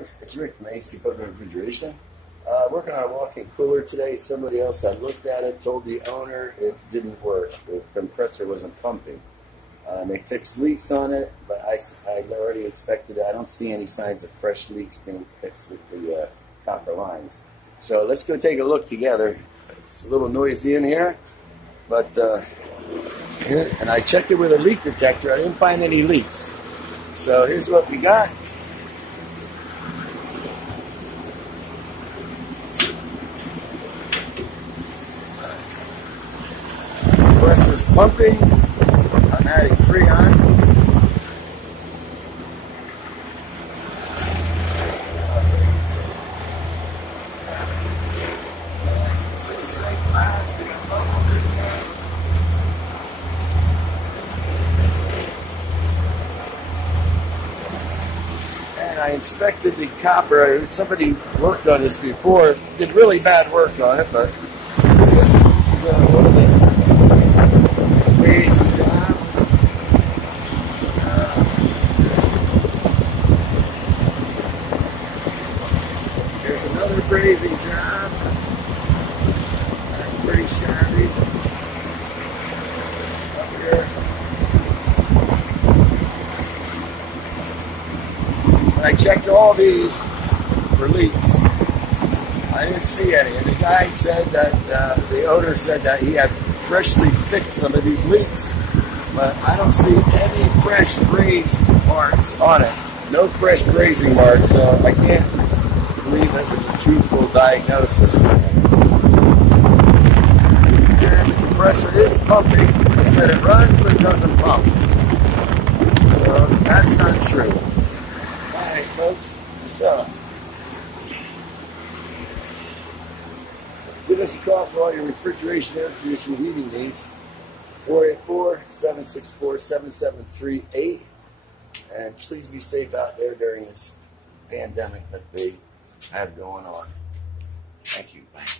folks, it's Rick Macy, Equipment Refrigeration. Working on a walk-in cooler today. Somebody else had looked at it, told the owner it didn't work. The compressor wasn't pumping. They fixed leaks on it, but I already inspected it. I don't see any signs of fresh leaks being fixed with the copper lines. So let's go take a look together. It's a little noisy in here, but and I checked it with a leak detector. I didn't find any leaks. So here's what we got. Compressor's pumping. I'm adding Freon. And I inspected the copper. Somebody worked on this before. Did really bad work on it, but this is one of the crazy jobs. Here's another crazy job. That's pretty shabby. Up here. I checked all these for leaks. I didn't see any. And the guy said that, the owner said that he had freshly fixed some of these leaks. But I don't see any fresh grazed marks on it. No fresh grazing marks, so I can't believe it was a truthful diagnosis. And the compressor is pumping. It said it runs but it doesn't pump. So that's not true. Alright folks, so give us a call for all your refrigeration, air conditioning, heating needs. 484-764-7738. And please be safe out there during this pandemic that they have going on. Thank you. Bye.